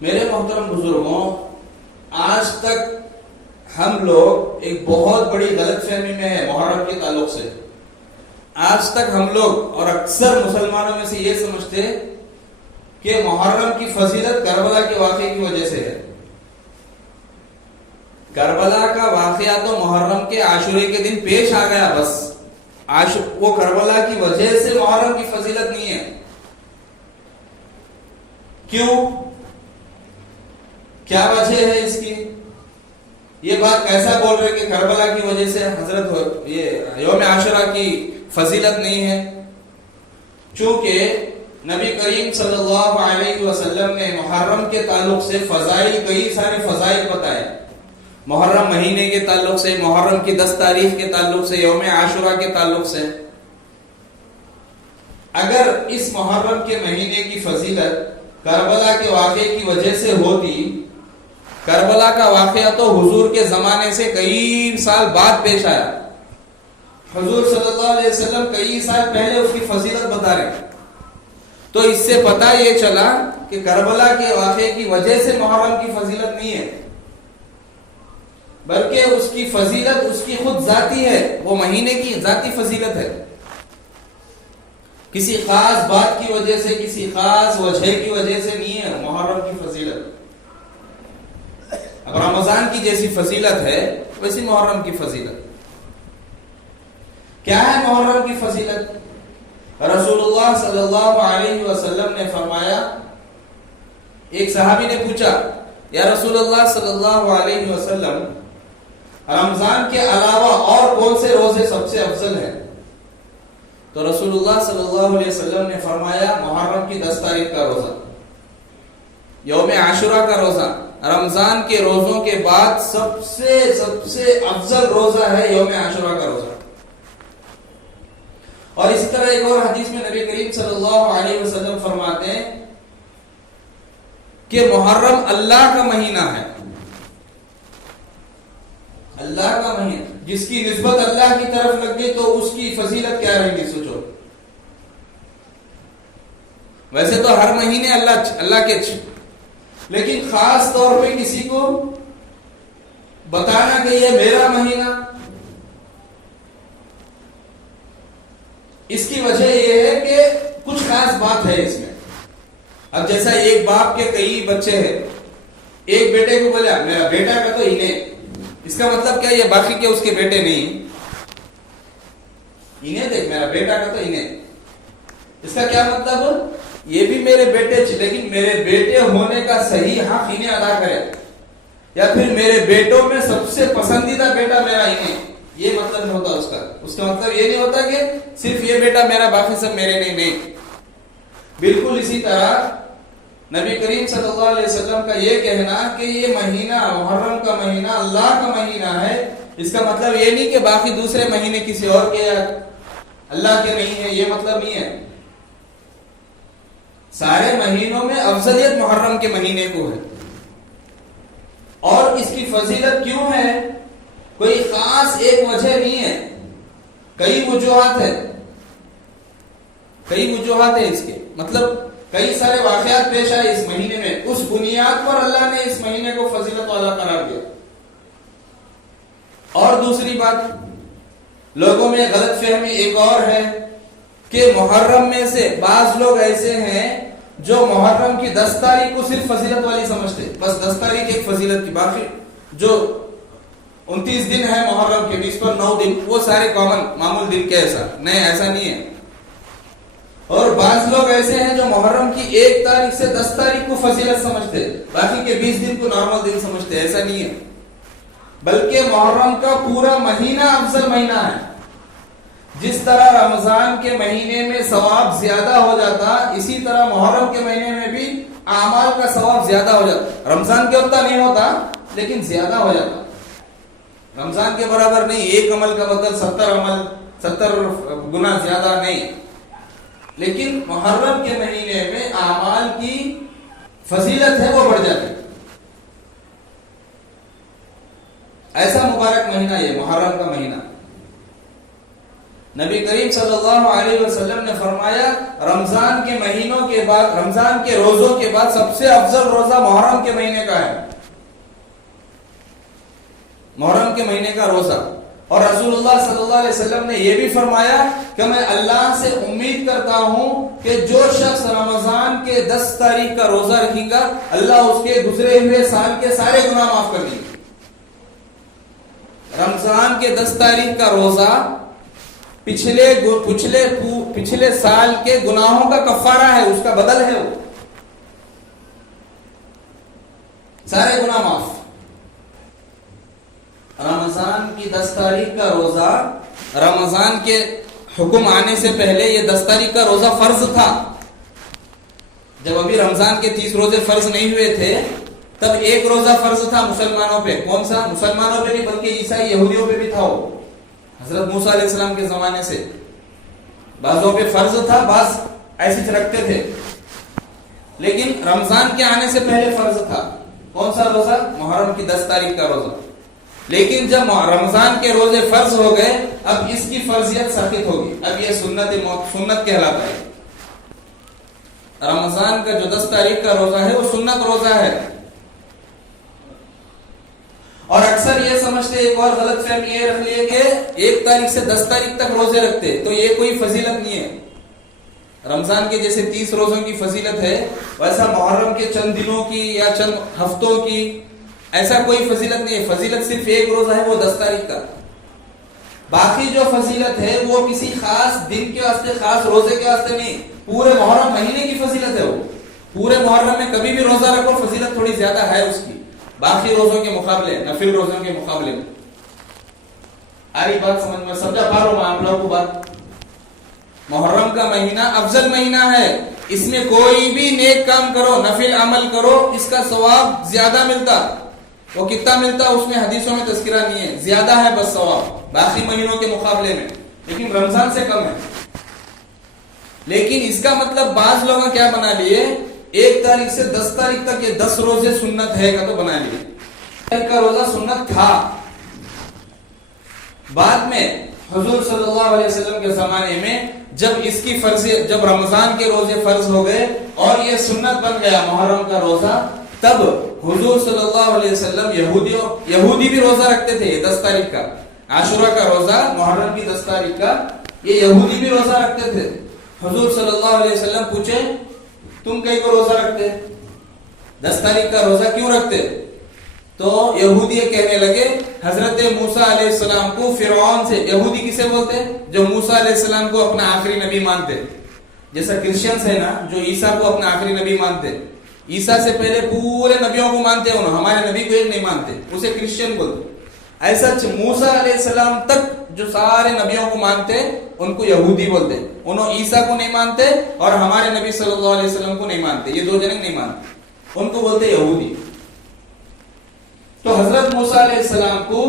میرے محترم بزرگوں، آج تک ہم لوگ ایک بہت بڑی غلط فہمی میں ہیں محرم کے تعلق سے۔ آج تک ہم لوگ اور اکثر مسلمانوں میں سے یہ سمجھتے کہ محرم کی فضیلت کربلا کے واقعے کی وجہ سے ہے۔ کربلا کا واقعہ تو محرم کے عاشورے کے دن پیش آ گیا، بس وہ کربلا کی وجہ سے محرم کی فضیلت نہیں ہے۔ کیوں؟ کیا وجہ ہے اس کی؟ یہ بات کیسا بول رہے کہ کربلا کی وجہ سے حضرت یہ یوم عاشورہ کی فضیلت نہیں ہے؟ چونکہ نبی کریم صلی اللہ علیہ وسلم نے محرم کے تعلق سے فضائل، کئی سارے فضائل بتائے۔ محرم مہینے کے تعلق سے، محرم کی 10 تاریخ کے تعلق سے، یوم عاشورہ کے تعلق سے۔ اگر اس محرم کے مہینے کی فضیلت کربلا کے واقعے کی وجہ سے ہوتی، کربلا کا واقعہ تو حضور کے زمانے سے کئی سال بعد پیش آیا، حضور صلی اللہ علیہ وسلم کئی سال پہلے اس کی فضیلت بتا رہے، تو اس سے پتہ یہ چلا کہ کربلا کے واقعے کی وجہ سے محرم کی فضیلت نہیں ہے، بلکہ اس کی فضیلت اس کی خود ذاتی ہے، وہ مہینے کی ذاتی فضیلت ہے۔ کسی خاص بات کی وجہ سے، کسی خاص وجہ کی وجہ سے نہیں ہے محرم کی فضیلت۔ اب رمضان کی جیسی فضیلت ہے ویسی محرم کی فضیلت۔ کیا ہے محرم کی فضیلت؟ رسول اللہ صلی اللہ علیہ وسلم نے فرمایا، ایک صحابی نے پوچھا، یا رسول اللہ صلی اللہ علیہ وسلم، رمضان کے علاوہ اور کون سے روزے سب سے افضل ہیں؟ تو رسول اللہ صلی اللہ علیہ وسلم نے فرمایا، محرم کی 10 تاریخ کا روزہ، یوم عاشورہ کا روزہ۔ رمضان کے روزوں کے بعد سب سے افضل روزہ ہے یوم عاشورہ کا روزہ۔ اور اسی طرح ایک اور حدیث میں نبی کریم صلی اللہ علیہ وسلم فرماتے ہیں کہ محرم اللہ کا مہینہ ہے، اللہ کا مہینہ، جس کی نسبت اللہ کی طرف لگ گئی تو اس کی فضیلت کیا رہے گی، سوچو۔ ویسے تو ہر مہینے اللہ کے، لیکن خاص طور پہ کسی کو بتانا کہ یہ میرا مہینہ، اس کی وجہ یہ ہے کہ کچھ خاص بات ہے اس میں۔ اب جیسا ایک باپ کے کئی بچے ہیں، ایک بیٹے کو بولا میرا بیٹا کا تو انہیں، اس کا مطلب کیا؟ یہ باقی کے اس کے بیٹے نہیں، انہیں دیکھ میرا بیٹا کا تو انہیں، اس کا کیا مطلب؟ یہ بھی میرے بیٹے، لیکن میرے بیٹے ہونے کا صحیح حق انہیں ادا کرے، یا پھر میرے بیٹوں میں سب سے پسندیدہ بیٹا میرا انہیں، یہ مطلب نہیں ہوتا اس کا۔ اس کا مطلب یہ نہیں ہوتا کہ صرف یہ بیٹا میرا باقی سب میرے نہیں۔ بالکل اسی طرح نبی کریم صلی اللہ علیہ وسلم کا یہ کہنا کہ یہ مہینہ، محرم کا مہینہ اللہ کا مہینہ ہے، اس کا مطلب یہ نہیں کہ باقی دوسرے مہینے کسی اور کے اللہ کے نہیں ہے، یہ مطلب نہیں ہے۔ سارے مہینوں میں افضلیت محرم کے مہینے کو ہے۔ اور اس کی فضیلت کیوں ہے؟ کوئی خاص ایک وجہ نہیں ہے، کئی وجوہات ہے، کئی وجوہات ہے اس کے، مطلب کئی سارے واقعات پیش آئے اس مہینے میں، اس بنیاد پر اللہ نے اس مہینے کو فضیلت والا قرار دیا۔ اور دوسری بات، لوگوں میں غلط فہمی ایک اور ہے کہ محرم میں سے بعض لوگ ایسے ہیں جو محرم کی 10 تاریخ کو صرف فضیلت والی سمجھتے، بس 10 تاریخ ایک فضیلت کی، باقی جو 29 دن ہے محرم کے، 20 پر 9 دن، وہ سارے کامن معمول دن کے ایسا نہیں، ایسا نہیں ہے۔ اور بعض لوگ ایسے ہیں جو محرم کی 1 تاریخ سے 10 تاریخ کو فضیلت سمجھتے، باقی کے 20 دن کو نارمل دن سمجھتے، ایسا نہیں ہے، بلکہ محرم کا پورا مہینہ افضل مہینہ ہے۔ جس طرح رمضان کے مہینے میں ثواب زیادہ ہو جاتا، اسی طرح محرم کے مہینے میں بھی اعمال کا ثواب زیادہ ہو جاتا۔ رمضان کے اتنا نہیں ہوتا لیکن زیادہ ہو جاتا، رمضان کے برابر نہیں، ایک عمل کا بدل 70 گنا زیادہ نہیں، لیکن محرم کے مہینے میں اعمال کی فضیلت ہے وہ بڑھ جاتی۔ ایسا مبارک مہینہ یہ محرم کا مہینہ۔ نبی کریم صلی اللہ علیہ وسلم نے فرمایا رمضان کے مہینوں کے بعد، رمضان کے روزوں کے بعد سب سے افضل روزہ محرم کے مہینے کا ہے، محرم کے مہینے کا روزہ۔ اور رسول اللہ صلی اللہ علیہ وسلم نے یہ بھی فرمایا کہ میں اللہ سے امید کرتا ہوں کہ جو شخص رمضان کے 10 تاریخ کا روزہ رکھے گا اللہ اس کے گزرے ہوئے سال کے سارے گناہ معاف کر دیں گے۔ رمضان کے 10 تاریخ کا روزہ پچھلے سال کے گناہوں کا کفارہ ہے، اس کا بدل ہے، وہ سارے گناہ معاف۔ رمضان کی 10 تاریخ کا روزہ، رمضان کے حکم آنے سے پہلے یہ 10 تاریخ کا روزہ فرض تھا۔ جب ابھی رمضان کے 30 روزے فرض نہیں ہوئے تھے تب ایک روزہ فرض تھا مسلمانوں پہ۔ کون سا؟ مسلمانوں پہ نہیں بلکہ عیسائی یہودیوں پہ بھی تھا، وہ حضرت موسیٰ علیہ السلام کے زمانے سے بعضوں پہ فرض تھا، بعض ایسے رکھتے تھے، لیکن رمضان کے آنے سے پہلے فرض تھا۔ کون سا روزہ؟ محرم کی 10 تاریخ کا روزہ۔ لیکن جب رمضان کے روزے فرض ہو گئے اب اس کی فرضیت ساقط ہوگی، اب یہ سنت کہلاتا ہے۔ رمضان کا جو 10 تاریخ کا روزہ ہے وہ سنت روزہ ہے۔ اور اکثر یہ سمجھتے، ایک اور غلط فہمی یہ رکھ لیے کہ 1 تاریخ سے 10 تاریخ تک روزے رکھتے تو یہ کوئی فضیلت نہیں ہے۔ رمضان کے جیسے 30 روزوں کی فضیلت ہے ویسا محرم کے چند دنوں کی یا چند ہفتوں کی ایسا کوئی فضیلت نہیں ہے۔ فضیلت صرف ایک روزہ ہے، وہ 10 تاریخ کا۔ باقی جو فضیلت ہے وہ کسی خاص دن کے واسطے، خاص روزے کے واسطے نہیں، پورے محرم مہینے کی فضیلت ہے۔ وہ پورے محرم میں کبھی بھی روزہ رکھو فضیلت تھوڑی زیادہ ہے اس کی باقی روزوں کے مقابلے، نفل روزوں کے مقابلے میں۔ آری بات سمجھ میں؟ سمجھا پا رہا ہوں آپ لوگوں کو بات؟ محرم کا مہینہ افضل مہینہ ہے، اس میں کوئی بھی نیک کام کرو، نفل عمل کرو، اس کا ثواب زیادہ ملتا۔ وہ کتنا ملتا اس میں حدیثوں میں تذکرہ نہیں ہے، زیادہ ہے بس ثواب باقی مہینوں کے مقابلے میں، لیکن رمضان سے کم ہے۔ لیکن اس کا مطلب بعض لوگوں کیا بنا لیے، 1 تاریخ سے 10 تاریخ تک یہ 10 روزے سنت ہے کا تو بنا لیے۔ ایک کا روزہ سنت تھا، بعد میں حضور صلی اللہ علیہ وسلم کے زمانے میں جب اس کی فرضیت، جب رمضان کے روزے فرض ہو گئے اور یہ سنت بن گیا محرم کا روزہ، تب حضور صلی اللہ علیہ وسلم یہودی بھی روزہ رکھتے تھے 10 تاریخ کا، عاشورہ کا روزہ محرم کی 10 تاریخ کا، یہ یہودی بھی روزہ رکھتے تھے۔ حضور صلی اللہ علیہ وسلم پوچھے تم کئی کو روزہ رکھتے، 10 تاریخ کا روزہ کیوں رکھتے؟ تو یہودی کہنے لگے حضرت موسیٰ علیہ السلام کو فرعون سے، یہودی کسے بولتے؟ جو موسیٰ علیہ السلام کو اپنا آخری نبی مانتے، جیسا کرسچنز ہے نا جو عیسیٰ کو اپنا آخری نبی مانتے، عیسیٰ سے پہلے پورے نبیوں کو مانتے ہیں، ہمارے نبی کو ایک نہیں مانتے، اسے کرسچن بولتے۔ ایسا موسیٰ علیہ السلام تک جو سارے نبیوں کو مانتے ان کو یہودی بولتے، انہوں عیسیٰ کو نہیں مانتے اور ہمارے نبی صلی اللہ علیہ وسلم کو نہیں مانتے، یہ 2 جنے نہیں مانتے، ان کو بولتے یہودی۔ تو حضرت موسیٰ علیہ السلام کو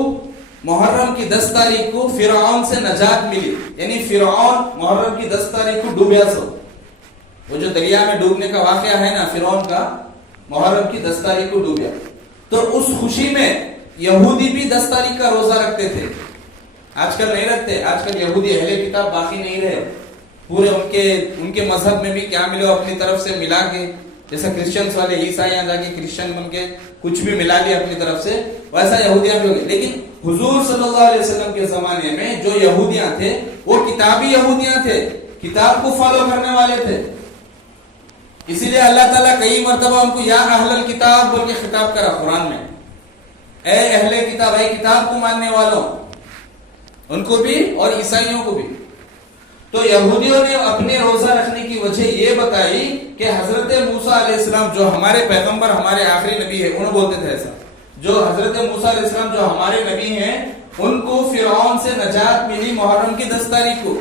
محرم کی 10 تاریخ کو فرعون سے نجات ملی، یعنی فرعون محرم کی 10 تاریخ کو ڈوبیا سو، وہ جو دریا میں ڈوبنے کا واقعہ ہے نا فرعون کا، محرم کی 10 تاریخ کو ڈوبیا۔ تو اس خوشی میں یہودی بھی 10 تاریخ کا روزہ رکھتے تھے، آج کل نہیں رکھتے، آج کل یہودی اہل کتاب باقی نہیں رہے، پورے ان کے مذہب میں بھی کیا ملے اپنی طرف سے ملا کے، جیسا کرسچنز والے عیسائیاں جا کے کرسچن بن کے کچھ بھی ملا لیا اپنی طرف سے، ویسا یہودیاں بھی ہو گئے۔ لیکن حضور صلی اللہ علیہ وسلم کے زمانے میں جو یہودیاں تھے وہ کتابی یہودیاں تھے، کتاب کو فالو کرنے والے تھے، اسی لیے اللہ تعالیٰ کئی مرتبہ ان کو یا اہل الکتاب بول کے خطاب کرا قرآن میں، اے اہل کتاب، اے کتاب کو ماننے والوں، ان کو بھی اور عیسائیوں کو بھی۔ تو یہودیوں نے اپنے روزہ رکھنے کی وجہ یہ بتائی کہ حضرت موسیٰ علیہ السلام جو ہمارے پیغمبر، ہمارے آخری نبی ہے، انہوں بولتے تھے ایسا، جو حضرت موسیٰ علیہ السلام جو ہمارے نبی ہیں ان کو فرعون سے نجات ملی محرم کی 10 تاریخ کو،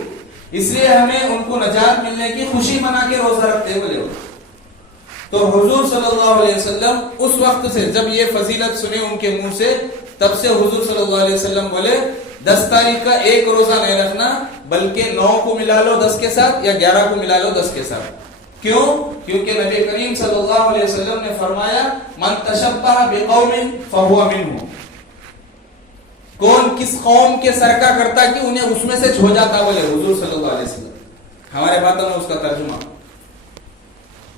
اس لیے ہمیں ان کو نجات ملنے کی خوشی منا کے روزہ رکھتے بولے۔ تو حضور صلی اللہ علیہ وسلم اس وقت سے جب یہ فضیلت سنے ان کے منہ سے، تب سے حضور صلی اللہ علیہ وسلم بولے 10 تاریخ کا ایک روزہ نہیں رکھنا، بلکہ 9 کو ملا لو 10 کے ساتھ یا 11 کو ملا لو 10 کے ساتھ۔ کیوں؟ کیونکہ نبی کریم صلی اللہ علیہ وسلم نے فرمایا من تشبہ بقوم فہو منہم، کون کس قوم کے سر کا کرتا کہ انہیں اس میں سے چھو جاتا بولے حضور صلی اللہ علیہ وسلم. ہمارے باتوں میں اس کا ترجمہ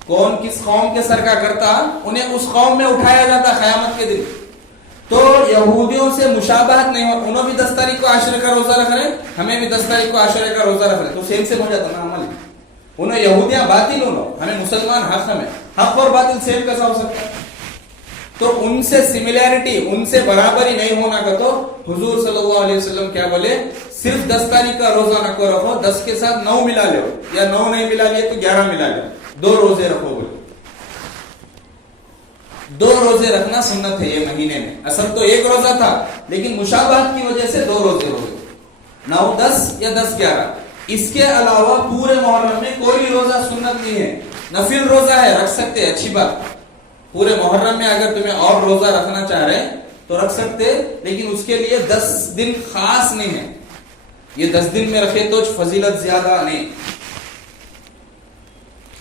کون کس قوم کے سر کا کرتا انہیں اس قوم میں اٹھایا جاتا قیامت کے دن. تو یہودیوں سے مشابہت نہیں ہو, انہوں بھی 10 تاریخ کو عاشورہ کا روزہ رکھ رہے, ہمیں بھی 10 تاریخ کو عاشورہ کا روزہ رکھ رہے, تو سیم سیم ہو جاتا نا عمل. انہوں یہودیاں باطل, انہوں ہمیں مسلمان حق, ہمیں حق اور باطل سیم کیسا ہو سکتا ہے؟ تو ان سے سملیرٹی, ان سے برابری نہیں ہونا کا تو حضور صلی اللہ علیہ وسلم کیا بولے, صرف 10 تاریخ کا روزہ نہ کو رکھو, 10 کے ساتھ 9 ملا لو, یا 9 نہیں ملا لیے تو 11 ملا لو, 2 روزے رکھو بولے. 2 روزے رکھنا سنت ہے یہ مہینے میں. اصل تو 1 روزہ تھا, لیکن مشابہت کی وجہ سے 2 روزے ہو گئے, 9 10 یا 10 11. اس کے علاوہ پورے محرم میں کوئی روزہ سنت نہیں ہے, نفل روزہ ہے, رکھ سکتے, اچھی بات. پورے محرم میں اگر تمہیں اور روزہ رکھنا چاہ رہے تو رکھ سکتے, لیکن اس کے لیے 10 دن خاص نہیں ہے. یہ 10 دن میں رکھے تو فضیلت زیادہ نہیں.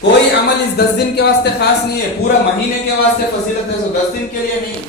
کوئی عمل اس 10 دن کے واسطے خاص نہیں ہے, پورا مہینے کے واسطے فضیلت ہے, 10 دن کے لیے نہیں.